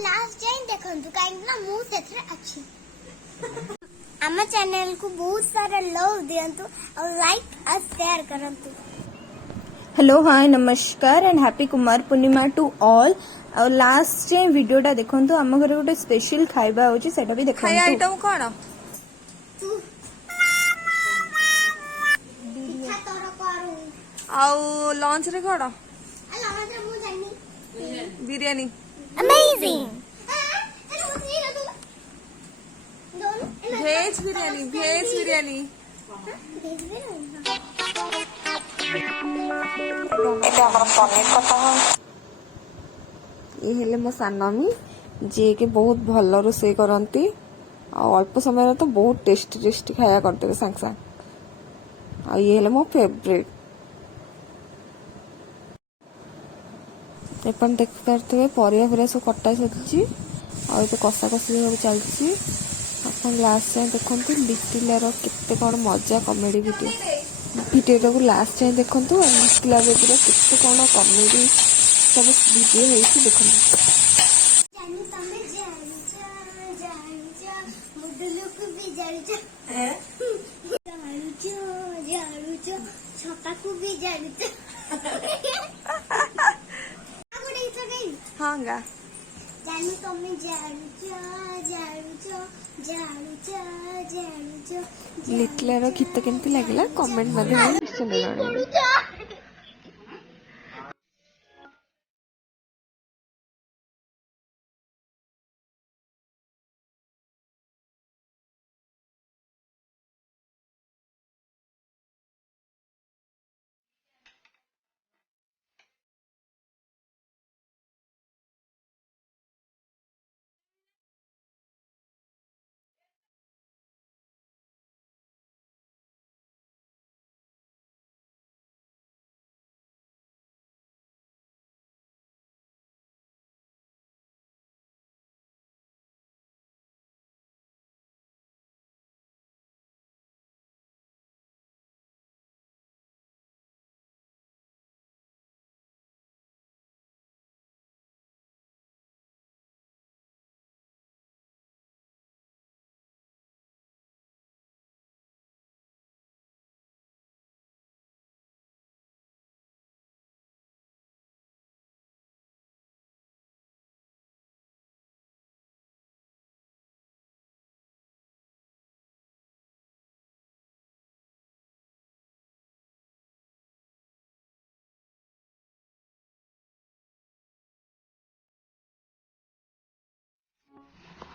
Last जाए देखंतु काहे ना मु सेथरे अछि आम चैनल को बहुत सारा लव दियंतु और लाइक और शेयर करंतु। हेलो हाय नमस्कार and happy Kumar Purnima to all. और लास्ट जे वीडियोटा देखंतु आम घरे गोटे स्पेशल खाइबा होची सेटा भी देखंतु। खाया आइटम कोन पिठा तोर करू आउ लंच रे कोन लंच रे मु जानी बिरयानी अमेजिंग भेज बिरयानी ये हेले मो सानमी जी के बहुत भल रोसे करती अल्प समय तो बहुत टेस्टी टेस्टी खाया करते सांग सांग ये हेले मो फेवरेट। एपन देख पारे परिया फिर सब कटा सरी आ तो कषा कषि सब चलती अपन लास्ट जाए देखु लिटिलार केते कौन मजा कमेडी भिडियो को लास्ट जाए देखु लिटिला बेबीर केते कौन कमेडी सब भिडियो होती देखो हाँ गा जानू तमे लिटिलार गीत केमती लगे कमेंट माध्यम निश्चय जणाइबे।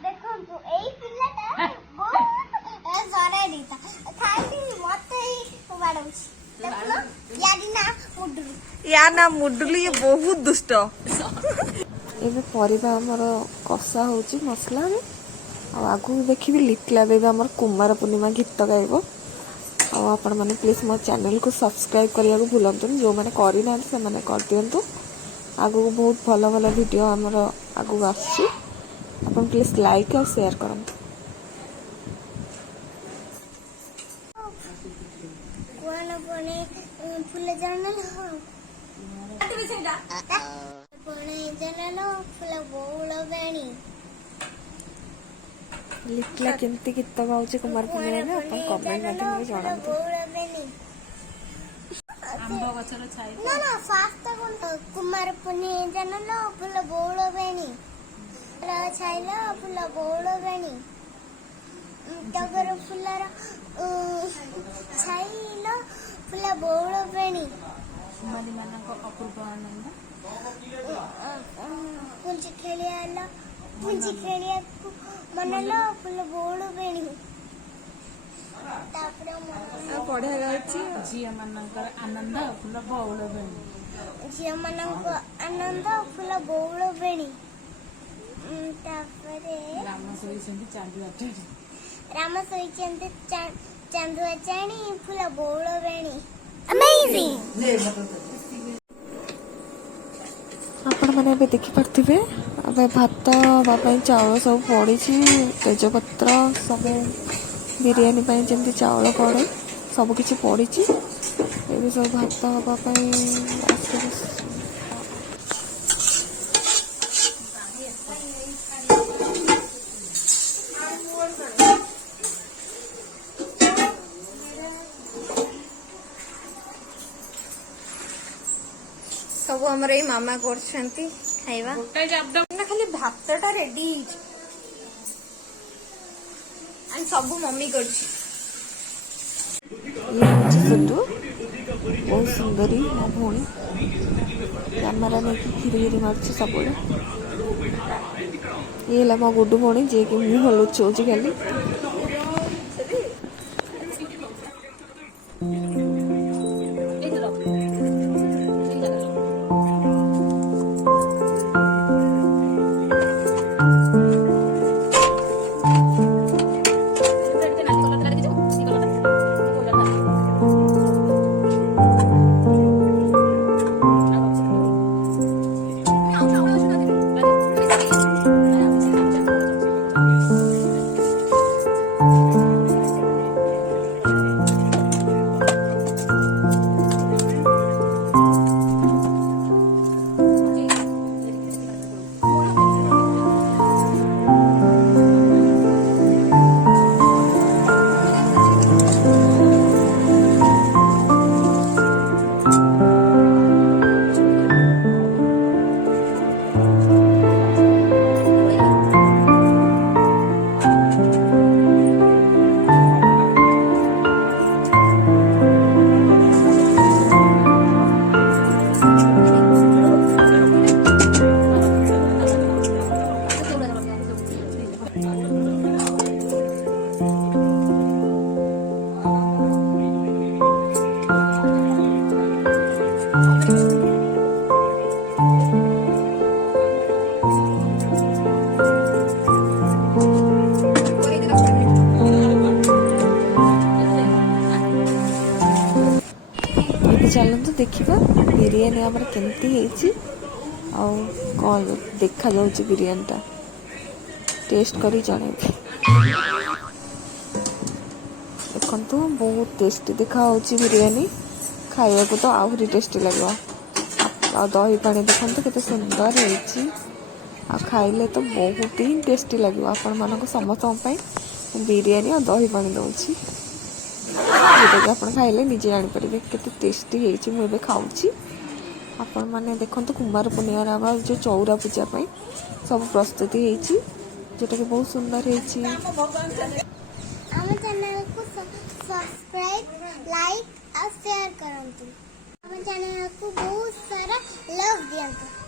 देखंतु एई पिल्लाटा बहुत सारा दीता खाली मते ही बाडौछ देखलो यार ना मुडुली ये बहुत दुष्ट एबे परिबा हमर कषा होची मसला रे आ आगु देखिबी लिटला बेबी हमर कुमार पूर्णिमा गीत गाइबो आ आपण माने प्लीज मो चैनल को सब्सक्राइब करिया को भूलंतु जो माने करि ना से माने कर दियंतु आगु बहुत भलो भलो वीडियो हमर आगु आछि अपन प्लीज लाइक और शेयर करंतु। कोन कोने फुल जानल हो कोने जानल फुल बोल बेणी लिटला केमती गीत गाउचे कुमार पूर्णिमा में अपन कमेंट माध्यम में जणांतु। आंबा गछर छाई ना ना फास्ट कोन कुमार पूर्णिमा जानल फुल बोल बेणी छाइला फुल बोल बेणी टगर फुलर छाइला फुल बोल बेणी कुमारी मानक अपूर्व आनंद पुंजी खेलिया मनलो फुल बोल बेणी पढ़िया गाउची झिया मानकर आनंद फुल बौल बेणी झिया मानक आनंद फुल बोल बेणी राम सोईचंदी चांदुआ चाणी राम सोईचंदी चांदुआ चाणी फुल बोल बेणी अमेजिंग। आपण मैंने अभी देखी पार्थिवे अबे भात बापाई चाउल सब पड़ी तेजपत्र सब बिरयानी पाई जमती चाउल पड़े सब किछि पड़ी ये सब भात हवापाई सब हमर ए मामा करछंती खाइबा गोटे जाबदा ना खाली भातटा रेडी हिच एंड सब मम्मी करछि ये हूँ सुटू बहुत सुंदरी मो भौणी कैमेरा नहीं घिरी मार्च सब ये है मो गुड्डू भौणी जी कि मुँह लुचाऊँ खाली चलते देखा बिरियानी आमर केमती कौन देखा जाऊँ बिरियानीटा टेस्ट कर जन देखु बहुत टेस्टी देखा बिरियानी खाया को तो आहरी टेस्टी लगे आ दही पानी देखते केते सुंदर हो खाइले तो बहुत ही टेस्टी लगे आपण मानक समस्त बिरियानी और दही पानी दूसरी जोटा आप खाइले निजे जानीपारे केते टेस्टी होती मुझे खाऊँ आपण मैंने देखते कुमार पूर्णिमा जो चौरा पूजा सब प्रस्तुति होती जोटा कि बहुत सुंदर होती चैनल को सब्सक्राइब लाइक और शेयर करंतु चैनल को बहुत सारा लव दियंतु।